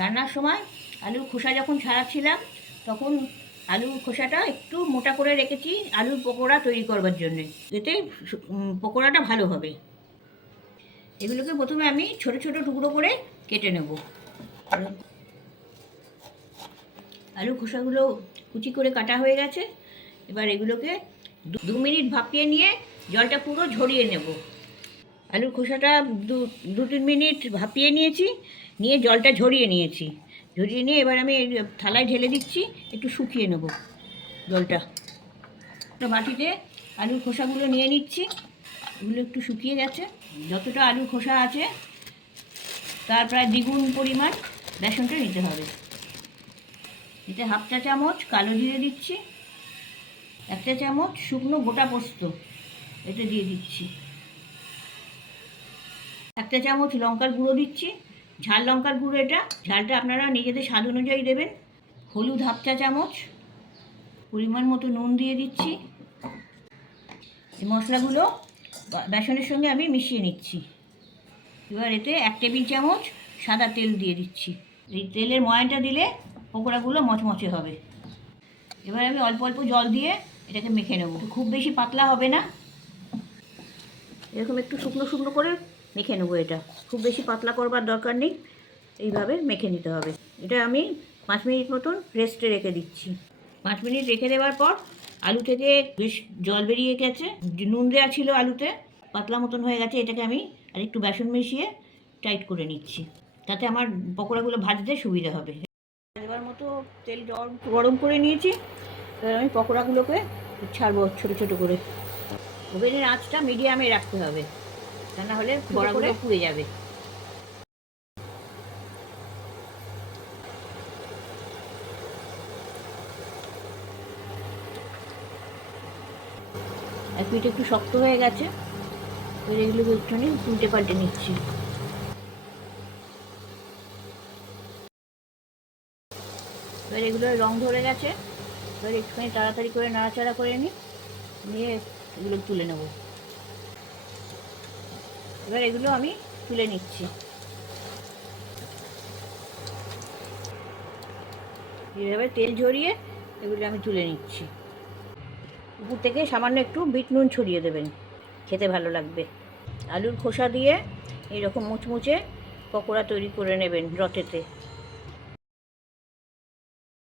রান্নার সময় আলুর খোসা যখন ছাড়াচ্ছিলাম তখন আলুর খোসাটা একটু মোটা করে রেখেছি আলুর পকোড়া তৈরি করবার জন্য, এতে পকোড়াটা ভালো হবে। এগুলোকে প্রথমে আমি ছোট ছোট টুকরো করে কেটে নেব। আলুর খোসাগুলো কুচি করে কাটা হয়ে গেছে। এবার এগুলোকে 2 মিনিট ভাপিয়ে নিয়ে জলটা পুরো ঝরিয়ে নেব। আলুর খোসাটা 2-3 মিনিট ভাপিয়ে নিয়েছি, নিয়ে জলটা ঝরিয়ে নিয়েছি। ঝরিয়ে নিয়ে এবার আমি থালায় ঢেলে দিচ্ছি, একটু শুকিয়ে নেব জলটা। একটা বাটিতে আলুর খোসাগুলো নিয়ে নিচ্ছি, এগুলো একটু শুকিয়ে গেছে। যতটা আলুর খোসা আছে তার প্রায় দ্বিগুণ পরিমাণ বেসনটা নিতে হবে। এতে 1/2 চা চামচ কালো জিরে দিচ্ছি, 1 চা চামচ শুকনো গোটা পোস্ত এটা দিয়ে দিচ্ছি, 1 চা চামচ লঙ্কার গুঁড়ো দিচ্ছি, ঝাল লঙ্কার গুঁড়ো, এটা ঝালটা আপনারা নিজেদের স্বাদ অনুযায়ী দেবেন। হলুদ 1/2 চা চামচ, পরিমাণ মতো নুন দিয়ে দিচ্ছি। এই মশলাগুলো বেসনের সঙ্গে আমি মিশিয়ে নিচ্ছি। এবার এতে 1 টেবিল চামচ সাদা তেল দিয়ে দিচ্ছি। এই তেলের ময়ানটা দিলে পকোড়াগুলো মচমচে হবে। এবার আমি অল্প অল্প জল দিয়ে এটাকে মেখে নেব। খুব বেশি পাতলা হবে না, এরকম একটু শুকনো শুকনো করে মেখে নেবো। এটা খুব বেশি পাতলা করবার দরকার নেই, এইভাবে মেখে নিতে হবে। এটা আমি 5 মিনিট মতন রেস্টে রেখে দিচ্ছি। 5 মিনিট রেখে দেওয়ার পর আলু থেকে বেশ জল বেরিয়ে গেছে, নুন দেওয়া ছিল আলুতে, পাতলা মতন হয়ে গেছে। এটাকে আমি আর একটু বেসন মিশিয়ে টাইট করে নিচ্ছি, তাতে আমার পকোড়াগুলো ভাজতে সুবিধা হবে। এবার মতো তেল গরম করে নিয়েছি। এবার আমি পকোড়াগুলোকে ছাড়বো ছোটো ছোটো করে। ওভেনের আঁচটা মিডিয়ামে রাখতে হবে, তা না হলে বড়াগুলো পুড়ে যাবে। এক পিঠ একটু শক্ত হয়ে গেছে, এবার এগুলোকে একটুখানি উল্টে পাল্টে নিচ্ছি। এবার এগুলো রং ধরে গেছে, এবার একটুখানি তাড়াতাড়ি করে নাড়াচাড়া করে নিয়ে এগুলো তুলে নেব। এবার এগুলো আমি তুলে নিচ্ছি। এইভাবে তেল ঝরিয়ে এগুলো আমি তুলে নিচ্ছি। উপর থেকে সামান্য একটু বিট নুন ছড়িয়ে দেবেন, খেতে ভালো লাগবে। আলুর খোসা দিয়ে এইরকম মুচমুচে পকোড়া তৈরি করে নেবেন রটেতে।